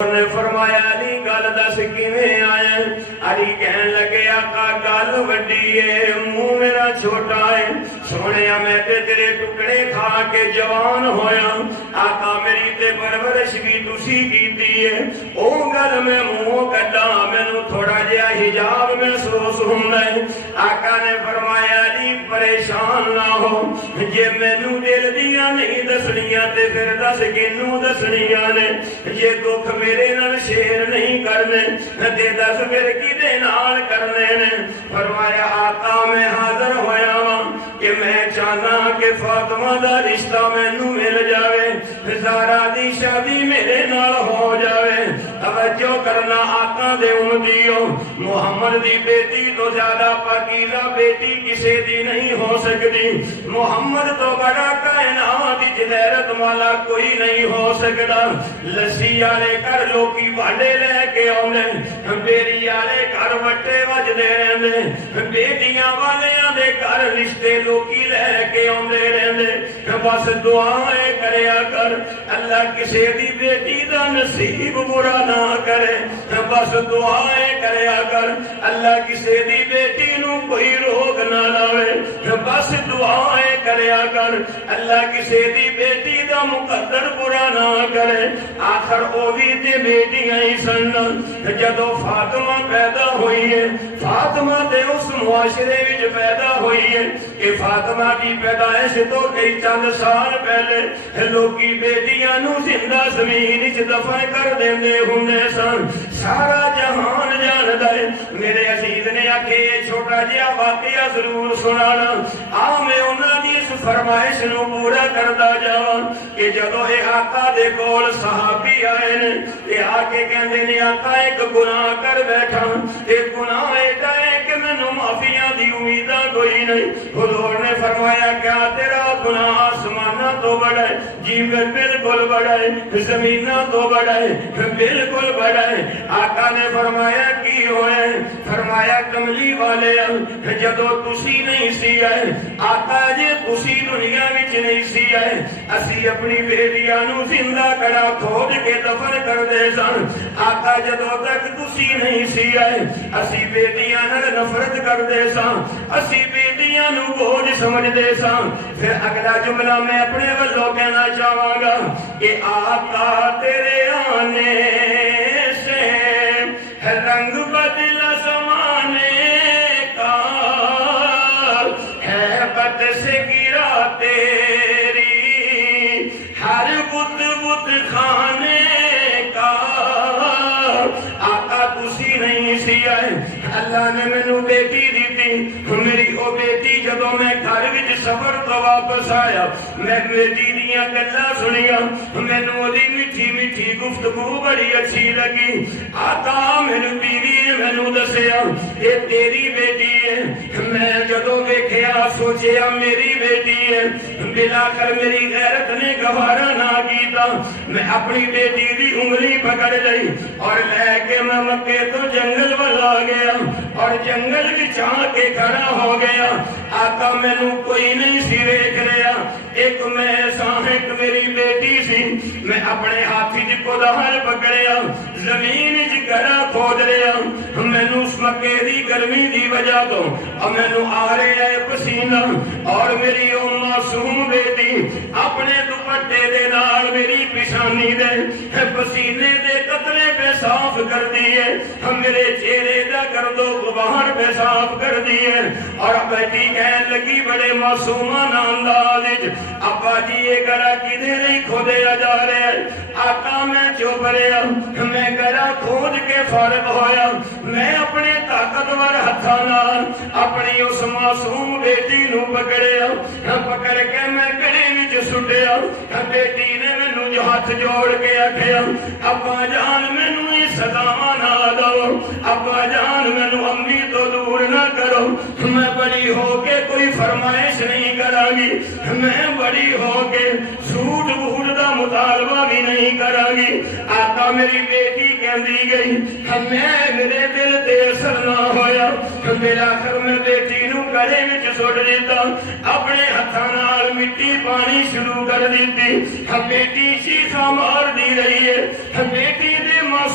نے فرمایا علی گل دس کیویں آیا؟ علی کہن لگے آقا گل وڈی ہے، منہ میرا چھوٹا ہے، سونیا میں تے تیرے ٹکڑے کھا کے جوان ہویا، آقا میری تے پرورش بھی تسی کیتی ہے، او گل میں منہ کڈا مینوں تھوڑا جہا حجاب محسوس ہوندا ہے۔ آقا نے فرمایا علی پریشان نہ ہو، جے مینوں دل دیاں نہیں دسنیاں تے پھر دس کینوں دسنیاں نے؟ جے دکھ میرے نال شیر نہیں کرنے تے دس پھر کدے نال کرنے نے؟ فرمایا آقا میں حاضر ہویا ہاں کہ میں چاہنا کہ فاطمہ دا رشتہ مینوں مل جاوے، زہرا دی شادی میرے نال ہو جاوے۔ توجہ کرنا آقا دے امتیو، محمد دی بیٹی تو زیادہ پاکیزہ بیٹی کسے دی نہیں ہو سکتی، محمد تو بڑا کائنات وچ غیرت والا کوئی نہیں ہو سکتا۔ لسی والے گھر لوکی واڈے لے کے آؤندے، بیری والے گھر وٹے وجدے رہندے، بیٹیاں والیاں دے گھر رشتے لوکی لے کے آؤندے رہندے۔ بس دعائیں کریا کر اللہ کسے دی بیٹی دا نصیب برا نہ کرے، بس دعائیں کریا کر اللہ کسے دی بیٹی نو کوئی روگ نہ لاوے، بس دعائیں کریا کر اللہ کسے دی بیٹی دا مقدر برا نہ کرے۔ آخر او بھی تے بیٹیاں ہی سن، جدو فاطمہ پیدا ہوئی ہے، فاطمہ تے اس معاشرے وچ پیدا ہوئی ہے کہ فاطمہ کی پیدائش تو کئی چند سال پہلے لوکی بیٹیاں نو زندہ زمین وچ دفن کر دیندے ہوندے سن۔ سارا جہان جاندا ہے۔ میرے عزیز نے آکھے چھوٹا جہا واقعہ ضرور سنانا، آ میں انہاں دی اس فرمائش نو پورا کردا جاواں کہ جدو اے آقا دے کول صحابی آئے نے تے آ کے کہندے نے آقا ایک گناہ کر بیٹھا، تے گناہ ایڈا ہے کہ مینوں معافیاں دی امیداں کوئی نہیں۔ حضور نے فرمایا کیا تیرا گناہ آسماناں تو بڑا ہے؟ جی بالکل بڑا ہے۔ زمیناں تو بڑا ہے؟ بالکل بڑا ہے۔ آقا نے فرمایا کی ہوئے؟ فرمایا کملی والے جدو تسی نہیں سی آئے، آقا جے تسی دنیا وچ نہیں سی آئے، اسی اپنی بیٹیاں نو زندہ کڑا کھود کے دفن کر دے سن۔ آقا جدو تک تسی نہیں سی آئے، اسی بیٹیاں نال نفرت کر دے سن، اسی بیٹیاں نو بوجھ سمجھ دے سن۔ پھر اگلا جملہ میں اپنے والوں کہنا چاہوں گا کہ آقا تیرے آنے سے رنگ بدلا زمانے کا، ہے بت سے گرا تیری ہر بت بت کھانے کا۔ آقا تسی نہیں سی آئے، اللہ نے مینوں بیٹی دیتی، میری او بیٹی جدو میں گھر وچ سفر تو واپس آیا، میں بیٹی دیاں گلاں سنیاں، مینوں اودی میٹھی میٹھی گفتگو بڑی اچھی لگی۔ آقا مینوں بیوی نے مینوں دسیا اے تیری بیٹی ہے۔ میں جدو ویکھیا سوچیا میری بیٹی ہے، بلاخر میری غیرت نے گوارا نہ کیتا، میں اپنی بیٹی دی انگلی پکڑ لئی اور لے کے میں مکے تو جنگل ول آ گیا اور جنگل وچ آ کے کھڑا ہو گیا۔ آقا مینوں کوئی نہیں سی ویکھ رہا، ایک میں ایک میری بیٹی سی، میں اپنے ہاتھی وچ کدال پکڑیا، زمین وچ گڑا کھود رہا، مینوں اس مکے دی گرمی دی وجہ تو مینوں آ رہا ہے پسینہ، اور میری او معصوم بیٹی اپنے دوپٹے دے نال میری پیشانی دے پسینے دے قطرے پہ صاف کر دیے، میرے چہرے دا گرد و غبار پہ صاف کر دیے، اور بیٹی کہنے لگی بڑے معصومانہ انداز وچ ابا جی یہ گڑا کدھے نہیں کھودیا جا رہا ہے؟ آقا میں چپ رہا، میں گڑا کھود کے فارغ ہویا، میں اپنے طاقتور ہتھاں نال اپنی اس معصوم بیٹی نو پکڑیا، پکڑ کے میں گڑے وچ سٹیا۔ بیٹی نے مینوں جو ہاتھ جوڑ کے آکھیا ابا جان مینوں ہی صداواں نہ دو، ابا جان مینوں امی تو دور نہ کرو، میں بڑی ہو کے کوئی فرمائش نہیں کراں گی، میں بڑی ہو کے سوٹ بوٹ دا مطالبہ بھی نہیں کراں گی۔ آقا میری بیٹی کہندی گئی، میں میرے دل تے اثر نہ ہویا، بلاخر میں بیٹی نو گڑے وچ سٹ دیتا، اپنے ہتھاں نال مٹی پانی شروع کر دیتی، بیٹی چیخاں مار دی رہی ہے، بیٹی دے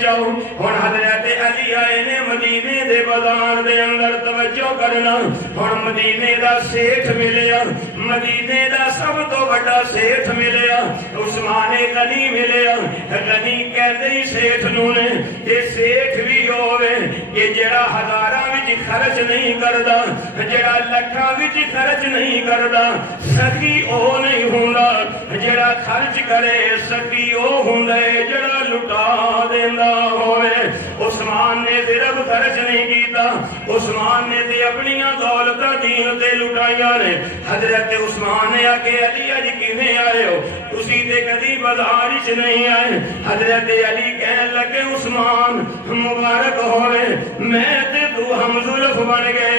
جاؤ. ہن حضرت علی آئے نے مدینے دے بازار دے اندر. توجہ کرنا, ہن مدینے دا سیٹھ ملیا, مدینے دا سب تو بڑا سیٹھ ملیا, عثمان غنی ملیا. غنی کہتے ہی سیٹھ نو نے کہ سیٹھ بھی ہوئے کہ جڑا ہزاراں وچ خرچ نہیں کردا, جڑا لکھاں وچ خرچ نہیں کردا. سخی او نہیں ہوندا جڑا خرچ کرے, سخی او ہوندا ہے جڑا لٹا دیندا ہوئے. عثمان نے صرف خرچ نہیں کیتا, عثمان نے تے اپنی دولتاں دین تے لٹائیاں نے. حضرت عثمان نے آ کے علی اج کیویں آئے ہو, تسی تے کدی بازار وچ نہیں آئے. حضرت علی کہن لگے عثمان مبارک ہوئے, میں تے تو ہم زلف بن گئے.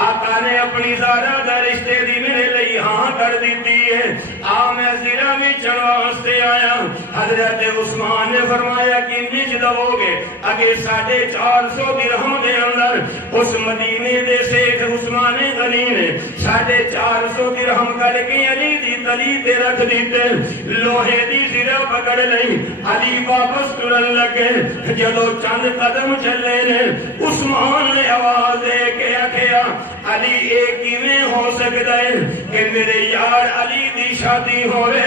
آقا نے اپنی زارا دا رشتے دی میرے لئی ہاں کر دیتی ہے, آ میں زیرہ میں چڑھوا واسطے آیا. حضرت عثمان نے فرمایا کہ نج دو گے اگے 450 درہم دے اندر. اس مدینے دے سیٹھ عثمان غنی نے 450 درہم کر کے علی دی تلی تے رکھ دیتے. لوہے دی زرہ پکڑ لئی, علی واپس ٹرن لگے. جدو چند قدم چلے نے عثمان نے آواز دے کے آکھیا علی اے کیویں ہو سکدا ہے کہ میرے یار علی دی شادی ہوئے,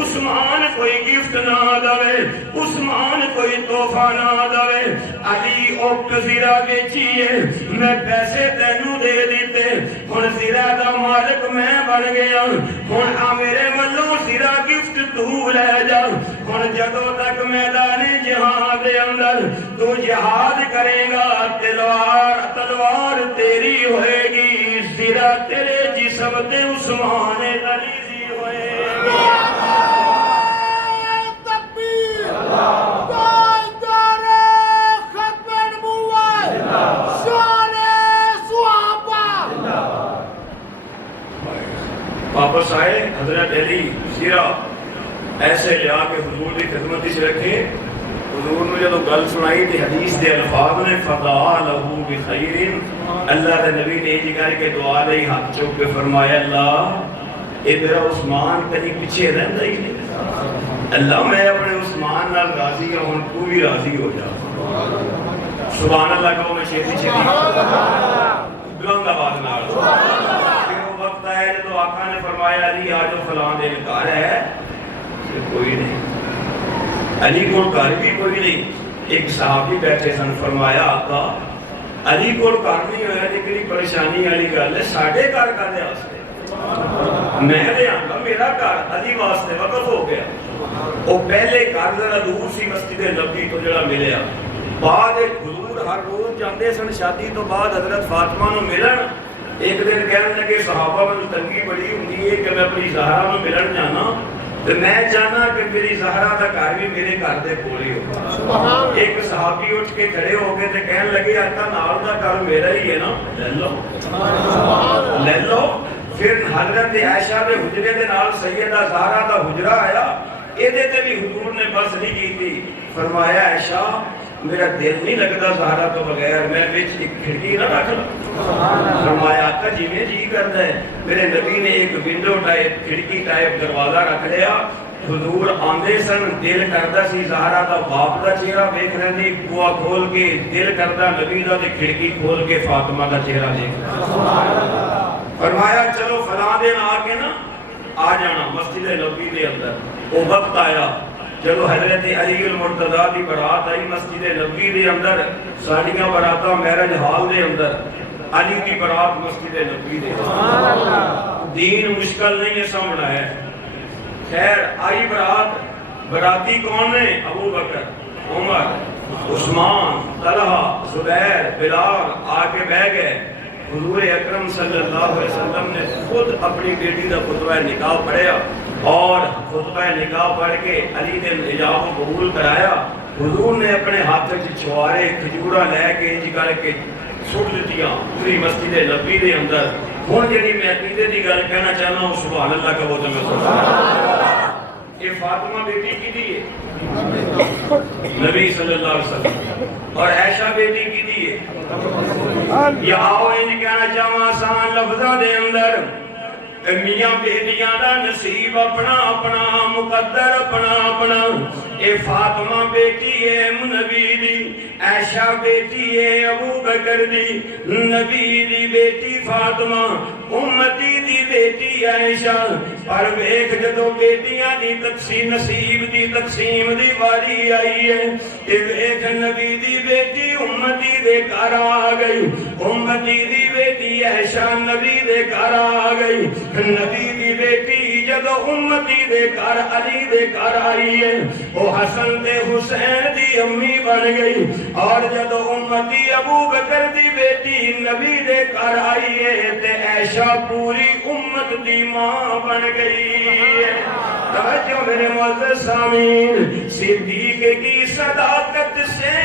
عثمان کوئی گفٹ نہ دے, عثمان کوئی تحفہ نہ دے. علی او زرہ بیچیے, میں پیسے تینوں دے دیتے, ہن زرہ دا مالک میں بن گیا. ہن آ میرے ولوں زرہ گفٹ تو لے جا. ہن جدوں تک میدان جہاد دے اندر تو جہاد کرے گا, تلوار تیری ہوئے گی, زرہ تیرے جسم تے عثمان غنی دی ہوئے گی. واپس آئے حضرت علی زیرہ ایسے لیا کہ حضور کی خدمت اس رکھے. حضور نے جب گل سنائی تھی حدیث دے الفاظ نے فدعا لہو بخیر, اللہ دے نبی نے یہ کر کے دعا لئی ہاتھ چوک کے فرمایا اللہ اے میرا عثمان کہیں پیچھے رہندا ہی نہیں. اللہ میں اپنے عثمان نال راضی ہوں, ان کو بھی راضی ہو جا. سبحان اللہ کہو میں چھیتی چھیتی بلند آواز نال. پھر وہ وقت آیا جب آقا نے فرمایا علی آج فلاں دن گھر ہے, کوئی نہیں. علی کو گھر بھی کوئی نہیں. ایک صحابی بیٹھے سن, فرمایا آقا علی کو گھر نہیں ہویا لیکن پریشانی والی گل ہے, ساڈے گھر کردے واسطے میں دے آنگا میرا گھر علی واسطے وقف ہو گیا. وہ پہلے گھر ذرا دور سی مسجد نبی تو جڑا ملیا, بعد حضور ہر روز جاندے سن شادی تو بعد حضرت فاطمہ نو ملن. ایک دن کہنے لگے صحابہ میں تنگی بڑی ہوندی ہے کہ میں اپنی زہرا نو ملن جانا, تو میں چاہنا کہ میری زہرا دا گھر بھی میرے گھر دے کول ہی ہو. ایک صحابی اٹھ کے کھڑے ہو کے تے کہنے لگے آقا نال دا گھر میرا ہی ہے نا, لے لو. پھر حضرت عائشہ دے حجرے دے نال سیدہ زہرا دا حجرہ آیا, ایدے تے بھی حضور نے بس نہیں کی تھی. فرمایا عائشہ میرا دل نہیں لگتا زہرا تو بغیر, میں وچ ایک کھڑکی نہ رکھ لوں. فرمایا آقا جی میں جی کرتا ہے. میرے نبی نے ایک ونڈو ٹائپ کھڑکی ٹائپ دروازہ رکھ لیا. حضور آندے سن, دل کرتا سی زہرا دا باپ دا چہرہ دیکھ رہی, بوا کھول کے دل کرتا نبی دا تے کھڑکی کھول کے فاطمہ دا چہرہ دیکھ. فرمایا چلو فلاں دن آ کے نا آ جانا مسجد نبی دے اندر. وہ وقت آیا جب حضرت علی المرتضیٰ دی برات آئی مسجد نبی دے اندر. ساڑیاں براتاں میرج ہال دے اندر, علی کی برات مسجد نبی دے اندر. دین مشکل نہیں ہے سمجھنا ہے. خیر آئی برات, براتی کون نے؟ ابو بکر, عمر, عثمان, طلحہ, زبیر, بلال آ کے بہ گئے. حضور اکرم صلی اللہ علیہ وسلم نے خود اپنی بیٹی دا خطبہ نکاح پڑھیا, اور خطبہ نکاح پڑھ کے علی نے حجاب و قبول کرایا. حضور نے اپنے ہاتھ چھوارے کھجورا لے کے انج کر کے سٹ دتیاں پوری مسجد نبی دے اندر. ہن جڑی میں عقیدے دی گل کہنا چاہنا ہوں, سبحان اللہ کہو تو میں سبحان اللہ. یہ فاطمہ بیٹی کی دی ہے نبی صلی اللہ علیہ وسلم, اور عائشہ بیٹی کی دی ہے. یا آؤ انج کہنا چاہواں آسان لفظاں دے اندر, میاں بیٹیاں دا نصیب اپنا اپنا، مقدر اپنا اپنا۔ اے فاطمہ بیٹی ہے نبی دی، عائشہ بیٹی ہے ابو بکر دی، نبی دی بیٹی فاطمہ، امتی دی بیٹی عائشہ۔ پر ویکھ جدو بیٹیاں دی تقسیم نصیب دی تقسیم دی واری آئی ہے، کہ ویکھ نبی دی بیٹی امتی دے گھر آ گئی، امتی دی بیٹی عائشہ نبی دے گھر آ گئی۔ نبی دی بیٹی جدو امتی دے گھر علی دے گھر آئی ہے، وہ حسن تے حسین دی امی بن گئی، اور جدو امتی ابو بکر دی بیٹی نبی دے گھر آئی ہے تے عائشہ پوری امت دی ماں بن گئی ہے۔ توجہ میرے معزز سامعین، صدیق کی صداقت سے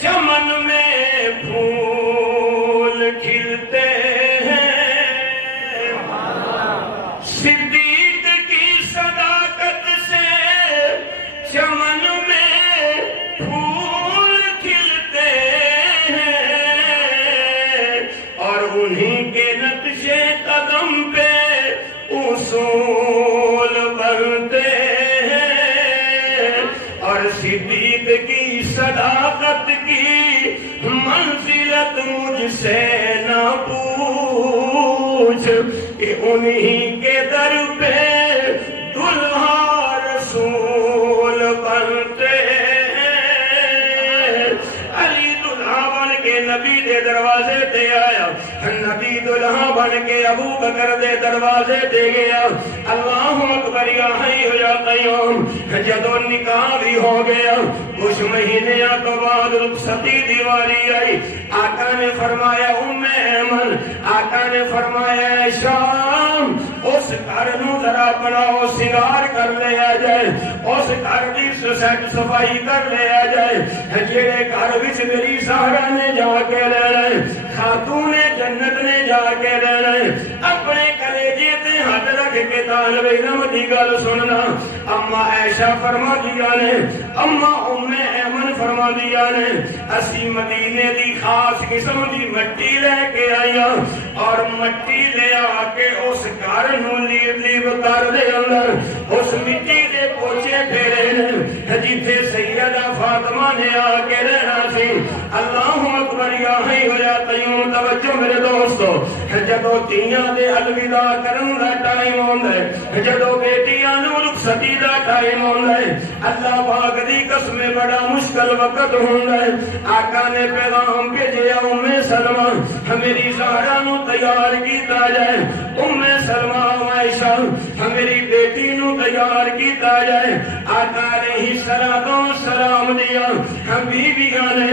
چمن میں پھول کھلتے ہیں، صدیق کی صداقت سے چمن میں پھول کھلتے ہیں، اور انہیں کے نقش قدم پہ اصول بنتے ہیں، اور صدیق کی صداقت کی منزلت مجھ سے نہ پوچھ، کہ انہیں کے در پہ دلہا رسول بنتے ہیں۔ علی دلہا بن کے نبی دے دروازے تے آیا، نبی دلہا بن کے ابو بکر دے دروازے تے گیا۔ اللہ اکبر یا حی یا قیوم، جدو نکاح بھی ہو گیا، کچھ مہینیاں تو بعد رخصتی دیواری آئی، آقا نے فرمایا ام ایمن، آقا نے فرمایا شام اس گھر نو ذرا بناؤ سنگار کر لیا جائے، اس گھر دی سیٹ صفائی کر لیا جائے، جیڑے گھر وچ میری سہرا نے جا کے رہنا ہے، خاتون جنت نے جا کے رہنا ہے۔ اپنے کلیجے تے ہاتھ رکھ کے طالب علم دی گل سننا، اما عائشہ فرما دیا نے، اما ام ایمن فرما دیا نے، اسی مدینے دی خاص قسم دی مٹی لے کے آیا، اور مٹی لے آ کے اس گھر نو لیب لیب کر دے اندر اس مٹی دے پوچے پھیرے نے، جیتے سیدہ فاطمہ نے آ کے رہنا سی۔ اللہ اکبر یا حی یا قیوم، توجہ میرے دوستو، جدو تیاں دے الوداع کرن دا ٹائم ہوندا ہے، جدو بیٹیاں نو رخصتی دا ٹائم ہوندا ہے، اللہ پاک دی قسم بڑا مشکل وقت ہوندا ہے۔ آقا نے پیغام بھیجیا ام سلمہ میری زہرا نو تیار کیتا جائے، ام سلمہ عائشہ میری بیٹی نو تیار کیتا جائے۔ آقا علیہ السلام دیا بیویاں نے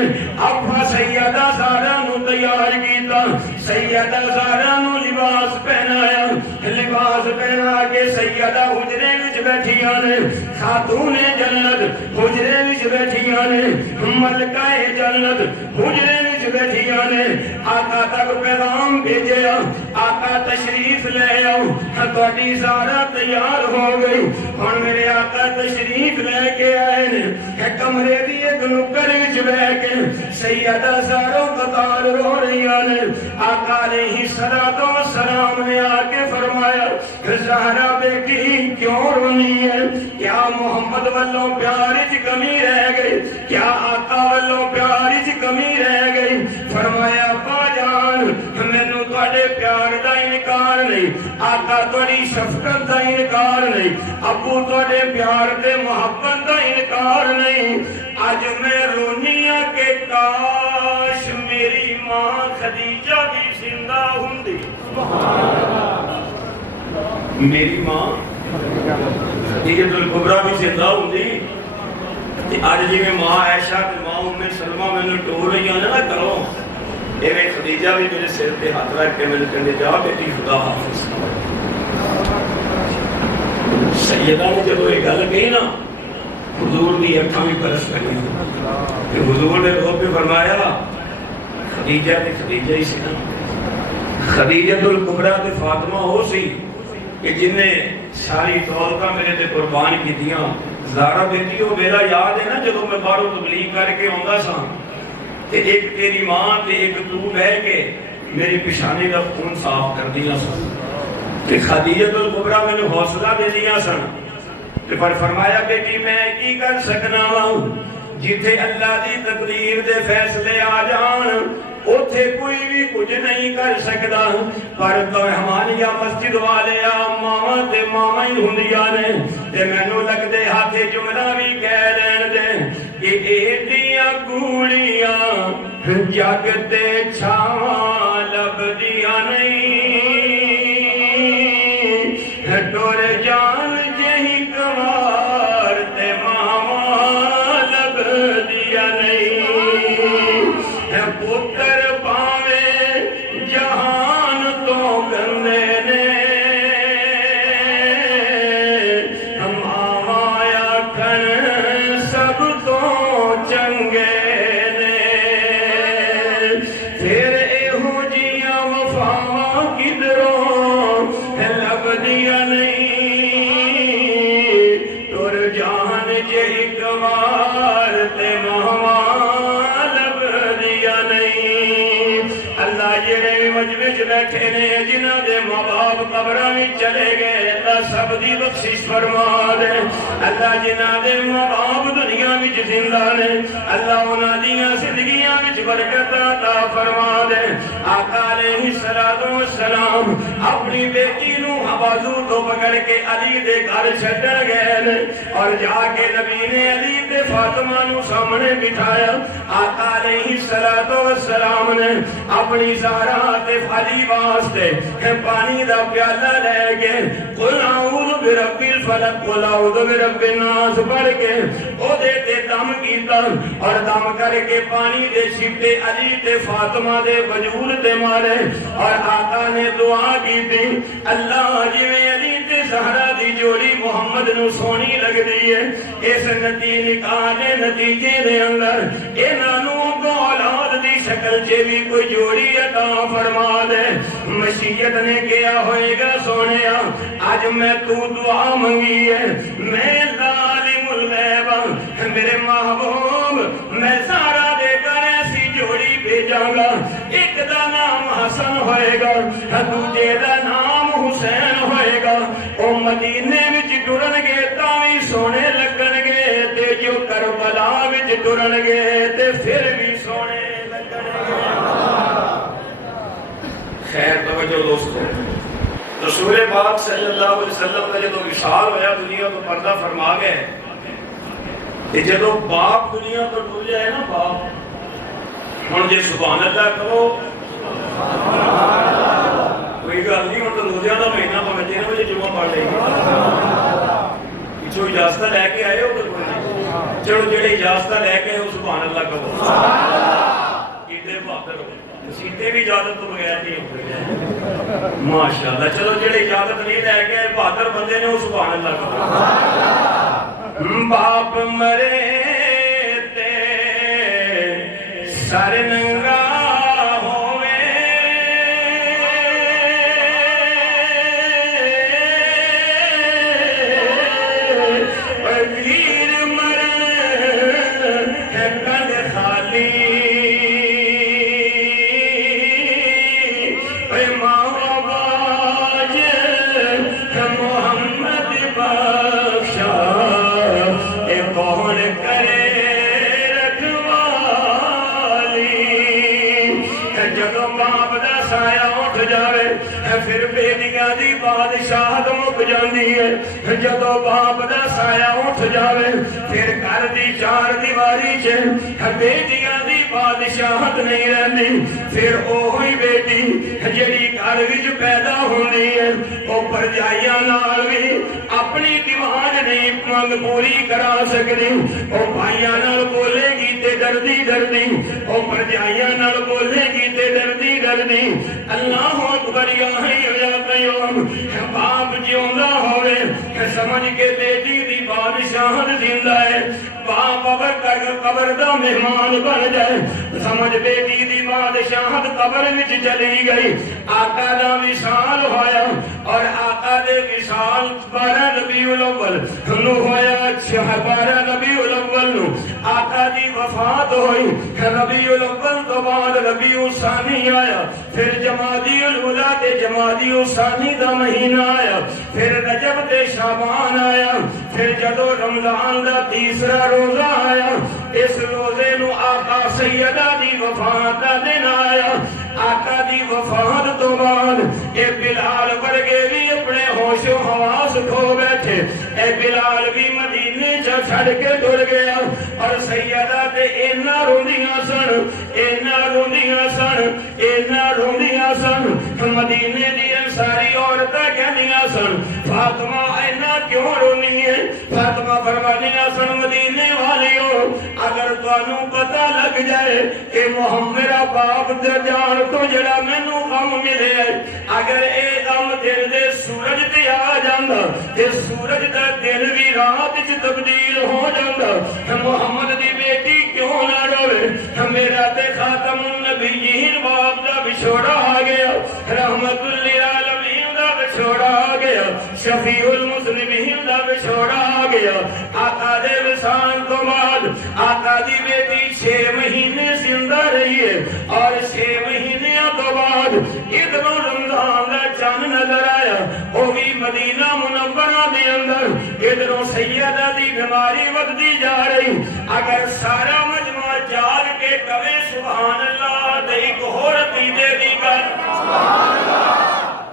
ابا سیدہ زہرا نو تیار کیتا، سیدہ زہرا نو لباس پہنایا، لباس پہنا کے سیدہ حجرے وچ بیٹھیاں نے، خاتون جنت حجرے وچ بیٹھیاں نے، ملکہ جنت حجرے وچ بیٹھیاں نے۔ آقا تک پیغام بھیجیا، آقا تشریف لے آؤ، تہاڈی زہرا تیار ہو گئی۔ ہن میرے آقا تشریف لے کے آئے نے، کمرے دی ایک نکر وچ بیٹھ کے سیدہ زہرا قطار رو رہیاں نے۔ آقا علیہ السلام نے آ کے فرمایا زہرا بیٹی کیوں رونی ہے؟ کیا محمد والوں پیار وچ کمی رہ گئی؟ کیا آقا والوں پیار وچ کمی رہ گئی؟ فرمایا ابا جان مینوں تواڈے پیار دا انکار نہیں، آقا تواڈی شفقت دا انکار نہیں، ابو تواڈے پیار تے محبت دا انکار نہیں۔ اج میں رونی ہاں کہ کاش میری ماں خدیجہ بھی زندہ ہوندی، میری ماں خدیجہ الکبریٰ بھی زندہ ہوندی۔ آج جی میں ماں عائشہ تے ماں ام سلمہ میں نے ٹور رہی ہیں نہ کرو، ایویں خدیجہ بھی میرے سر پہ ہاتھ رکھ کے میں نے کہنے جا بیٹی خدا حافظ۔ سیدہ نے جب یہ گل کہی نا، حضور دی اکھاں بھی برس گئی، کہ حضور نے رو پہ فرمایا خدیجہ تے خدیجہ ہی سی نا، خدیجہ الکبریٰ تے فاطمہ ہو سی کہ جن نے ساری دولتاں میرے تے قربان کی دیاں۔ زہرا بیٹی ہو میرا یاد ہے نا جب میں باہروں تبلیغ کر کے آندا سا تے ایک تیری ماں تے ایک تو بہ کے میری پیشانی دا خون صاف کر دیا سا، کہ خدیجہ الکبریٰ میں حوصلہ دے دیا سن پر فرمایا بیٹی میں کی کر سکنا ہوں جتھے اللہ دی تقدیر دے فیصلے آ جان اوتھے کوئی بھی کچھ نہیں کر سکتا پر تو ہماری مسجد والے ماما تے ماما ہی ہوندیاں نے تے مینوں لگدے ہاتھے جملہ بھی کہہ لین دے کہ ایڈیاں گوڑیاں جگ تے چھاواں لبدیاں نہیں ٹر جان جہی کوار تے ماما لبدیاں نہیں پتر پاوے جہان تو گندے نے ماما آکھن سب تو چنگے نے پھر ایہو جیاں وفاواں کدھروں لبدیاں نہیں ٹر جان جے ایک وار تے ماما لبدیاں نہیں اللہ جڑے مجمع وچ بیٹھے نے جنہاں دے ماں باپ قبراں وچ چلے گئے اللہ سب دی بخشش فرما دے اللہ جنہاں دے ماں باپ دنیا وچ زندہ نے اللہ انہاں دیاں زندگیاں وچ برکت عطا فرما دے آقا علیہ الصلوۃ والسلام اپنی بیٹی نو بازو تو پکڑ کے علی دے گھر چھڈن گئے اور جا کے نبی نے علی تے فاطمہ نو سامنے بٹھایا آقا علیہ الصلوۃ والسلام نے اپنی زہرا تے علی واسطے پانی دا پیالہ لے کے قل اعوذ برب الفلق قل اعوذ برب الناس پڑھ کے او دے تے دم کیتا اور دم کر کے پانی دے چھٹے علی تے فاطمہ دے وجود تے مارے اور آقا نے دعا کی تھی اللہ جویں علی تے زہرا دی جوڑی محمد نو سونی لگ دی ہے اس نکاح دے نتیجے دے اندر انہاں نو اولاد دی شکل چ بھی کوئی جوڑی عطا فرما دے مشیت نے کیا ہوئے گا سونیا آج میں تو دعا منگی ہے میں عالم الغیب میرے محبوب میں سارا دے کر ایسی جوڑی بھیجاں گا ایک دا نام حسن ہوئے گا دوجے دا نام حسین ہوئے گا او مدینے وچ ٹرن گے تاوی سونے لگن گے تے جو کربلا وچ ٹرن گے تے پھر بھی سونے لگن گے خیر توجہ دوستو رسول پاک صلی اللہ علیہ وسلم کا جدو وصال ہویا دنیا تو پردہ فرما گئے کہ جدو باپ دنیا تو ٹر جائے نا باپ ہن جے سبحان اللہ کہو کوئی گل نہیں ہوں تو روزیاں کا مہینہ پہ 3 بجے جمعہ پڑھ لیں گے پچھو اجازت لے کے آئے ہو چلو جڑے اجازت لے کے آئے ہو سبحان اللہ کہو کتنے بہتر ہو سیٹے بھی اجازت تو بغیر نہیں ہو ماشاءاللہ چلو جڑے اجازت نہیں لے کے آئے بہتر بندے نے وہ سبحان اللہ کہو باپ مرے تے سر ننگا پھر بیٹیاں دی بادشاہت مک جاندی ہے جدو باپ دا سایہ اٹھ جاوے پھر گھر دی چار دیواری چ بیٹیاں دی بادشاہت نہیں رہندی پھر اوہی بیٹی جڑی گھر وچ پیدا ہوندی ہے او پرجائیاں نال وی اپنی دیوان نہیں منگ پوری کرا سکدی او بھائیاں نال بولے گی تے ڈردی ڈردی او پرجائیاں نال بولے گی تے ڈردی ڈردی اللہ اکبر یا قیوم باپ جیوندا ہوئے سمجھ کے بیٹی دی بادشاہت زندہ ہے باپ اگر قبر دا مہمان بن جائے سمجھ بیٹی دی بادشاہت قبر وچ چلی گئی آقا دا وصال ہویا اور آقا دے وصال 12 ربیع الاول نو ہویا 12 ربیع الاول نو آقا دی وفات ہوئی ربیع الاول تو بعد ربیع الثانی آیا پھر جمادی الاولی تے جمادی الثانی دا مہینہ آیا پھر رجب تے شعبان آیا پھر جدو رمضان دا تیسرا روزہ آیا اس روزے نو آقا سیدہ دی وفات دا دن آیا آقا دی وفات تو بعد اے بلال ورگے بھی اپنے ہوش و حواس کھو بیٹھے اے بلال بھی مدینے چھڑ کے ٹر گیا اور سیدہ تے اینا روندیاں سن مدینے دی انصاری عورتاں کہندیاں سن فاطمہ اینا کیوں رونی ہے فاطمہ فرمانیاں سن مدینے والیوں اگر تانوں پتہ لگ جائے کہ محمد میرا باپ جان تو جڑا مینوں غم ملے اگر اے غم دل دے سورج تے آ جاندا تے سورج دا دل بھی رات وچ تبدیل ہو جاندا محمد دی بیٹی کیوں نہ روے میرا تے خاتم النبیین باپ دا وچھوڑا آ گیا رحمت للعالمین دا وچھوڑا آ گیا شفیع المسلمین دا وچھوڑا آ گیا آقا دے وصال تو بعد آقا دی بیٹی 6 مہینے زندہ رہی ہے اور 6 مہینے تو بعد ادھر رمضان دا چاند نظر آیا وہ بھی مدینہ منورہ دے اندر ادھر سیدہ دی بیماری ودتی جا رہی اگر سارا مجمع جاگ کے کہے سبحان اللہ تے ایک ہور عقیدے دی گل سبحان اللہ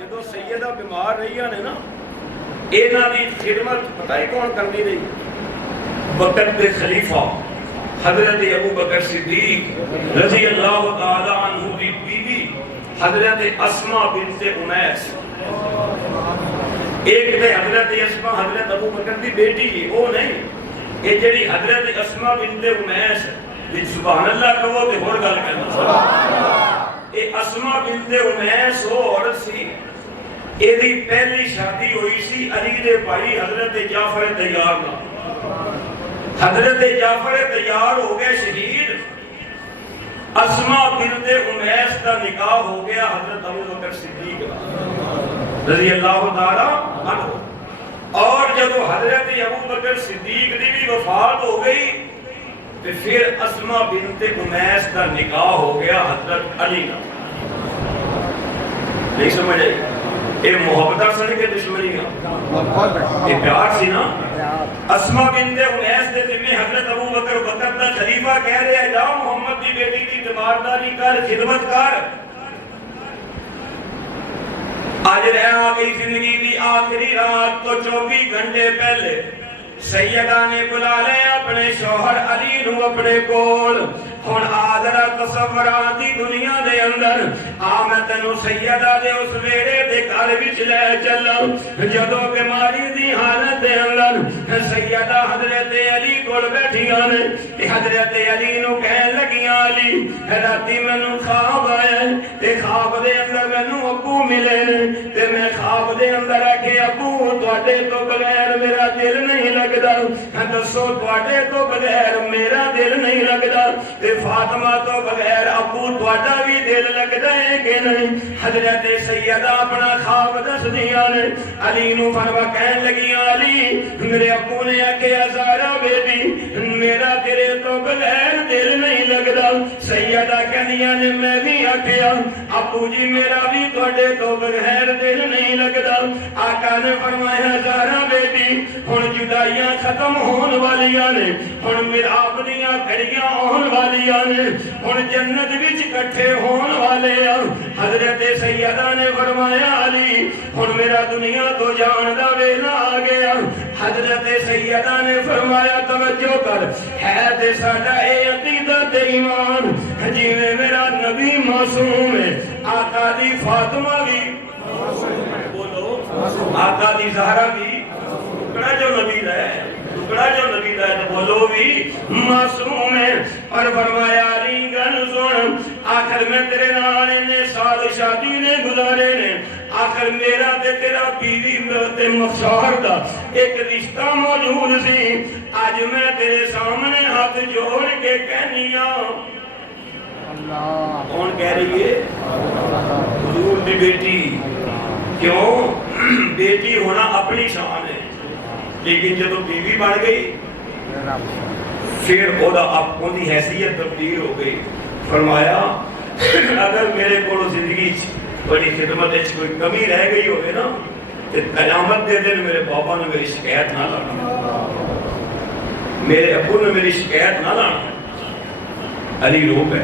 جدو سیدہ بیمار رہی نے نا انہاں دی خدمت پتہ ہی کون کرنی رہی وقت دے خلیفہ حضرت ابو بکر صدیق رضی اللہ تعالی عنہ کی بیوی حضرت اسماء بنت امیس ایک تے حضرت اسماء حضرت ابو بکر دی بیٹی ہے وہ نہیں یہ جڑی حضرت اسماء بنت امیس جی سبحان اللہ کہو تے ہور گل کرنا سبحان اللہ یہ اسماء بنت امیس وہ عورت سی یہ دی پہلی شادی ہوئی سی علی دے بھائی حضرت جعفر طیار نال حضرت جعفر طیار ہو گئے شہید اسماء بنت امیس کا نکاح ہو گیا حضرت ابو بکر صدیق رضی اللہ تعالی عنہ اور جب حضرت ابو بکر صدیق کی بھی وفات ہو گئی تو پھر اسماء بنت امیس کا نکاح ہو گیا حضرت علی کا نہیں سمجھ آئی یہ محبت سن کے دشمنی یہ پیار سی نا اسماء بنت امیس دے ذمہ حضرت ابو بکر دا خلیفہ کہہ رہے ہیں جاؤ محمد دی بیٹی دی تیمارداری کر خدمت کر آج رہ آ گئی زندگی دی آخری رات تو 24 گھنٹے پہلے سیدہ نے بلا لے اپنے شوہر علی نو اپنے کول ہن آدرا تصورات دی دنیا دے اندر میں تینوں سیدہ دے اس ویڑے دے گھر وچ لے چلاں جدوں بیماری دی حالت دے اندر سیدہ حضرت علی کول بیٹھیاں نے تے حضرت علی نو کہن لگیاں علی راتی مینوں خواب آیا تے خواب دے اندر مینوں ابو ملے تے میں خواب دے اندر آکھے ابو تواڈے تو بغیر میرا دل نہیں لگدا دسو تواڈے تو بغیر میرا دل نہیں لگدا تے فاطمہ تو بغیر ابو تواڈا بھی دل لگدا ہے کہ نہیں حضرت سیدہ اپنا خواب دس دیاں نے علی نو فرما کہن لگیاں علی میرے ابو نے آکھیا زہرا بیٹی میرا تیرے تو بغیر دل نہیں لگدا سیدہ کہندیاں نے میں بھی آکھیا ابو جی میرا بھی تواڈے تو بغیر دل نہیں لگدا آقا نے فرمایا زہرا بیٹی ہن جدائیاں ختم ہون والیاں نے ہن میراث دیاں گھڑیاں آن والیاں نے ہن جنت وچ اکٹھے ہون والے ہیں حضرت سیدہ نے فرمایا علی ہن میرا دنیا تو جان دا ویلا آ گیا حضرت سیدہ نے فرمایا توجہ کر ہے تے ساڈا اے عقیدہ تے ایمان جویں میرا نبی معصوم ہے آقا دی فاطمہ بھی بولو آقا دی زہرا بھی ٹکڑا جو نبی دا ہے ٹکڑا جو نبی دا ہے بولو بھی معصوم ہے اور فرمایا علی گل سن آخر میں تیرے نال نے سال شادی نے گزارے نے آخر میرا تے تیرا بیوی تے مشوہر دا ایک رشتہ موجود سی آج میں تیرے سامنے ہاتھ جوڑ کے کہنی کون کہہ رہی ہے؟ حضور دی بیٹی. کیوں؟ بیٹی ہونا اپنی شان ہے، لیکن جب بیوی بن گئی پھر ان کی حیثیت تبدیل ہو گئی. فرمایا اگر میرے کو زندگی بڑی خدمت کوئی کمی رہ گئی ہوگی نا تو قیامت دے دن میرے بابا نے میری شکایت نہ لانا، میرے ابو نے میری شکایت نہ لانا. علی رو پہ